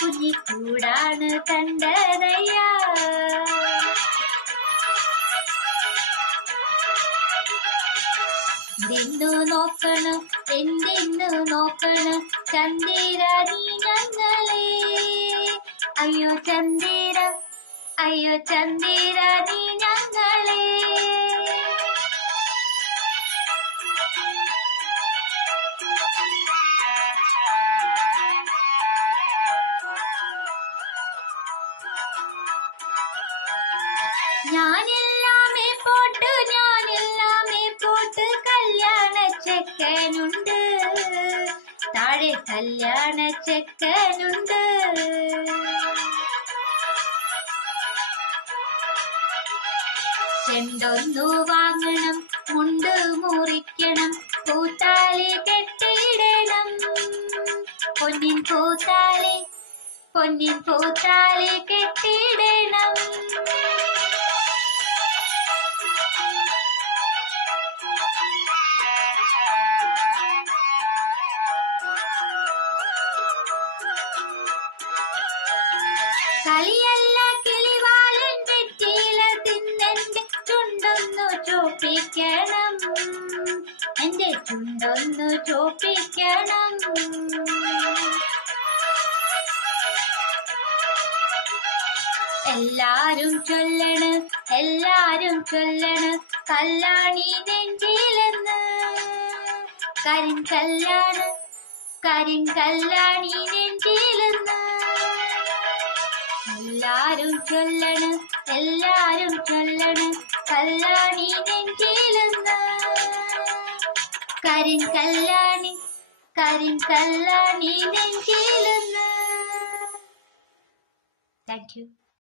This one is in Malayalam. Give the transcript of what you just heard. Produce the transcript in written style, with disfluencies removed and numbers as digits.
കുഞ്ഞിക്കൂടാണ് കണ്ടതയ്യ. എന്തിന്നു നോക്കണം എന്തിന്നു നോക്കണം ചന്ദിര നീ ഞങ്ങളെ. അയ്യോ ചന്ദിര അയ്യോ ചന്ദിര നീ ഞങ്ങളെ. ഞാനെല്ലാമേ പോട്ട് കല്യാണ ചെക്കനുണ്ട്, താഴെ കല്യാണ ചെക്കനുണ്ട്. ചെണ്ടൊന്നു വാങ്ങണം, മുണ്ട് മുറിക്കണം, പൂത്താലി കെട്ടിയിടണം. പൊന്നിൻ പൂത്താലി കെട്ടിയിടണം. കളിയല്ല കിളിവാലൻ വെറ്റില തിന്നെന്റെ ചുണ്ടൊന്നു ചോപ്പിക്കണം, എന്റെ ചുണ്ടൊന്നു ചോപ്പിക്കണം. എല്ലാരും ചൊല്ലണ് കല്യാണി നെഞ്ചിലെന്ന്. കരിങ്കല്യാണി നെഞ്ചിലെന്ന്. എല്ലാരും ചൊല്ലണ് കല്യാണി നെഞ്ചിലെന്ന്. കരിങ്കല്യാണി നെഞ്ചിലെന്ന്. Thank U.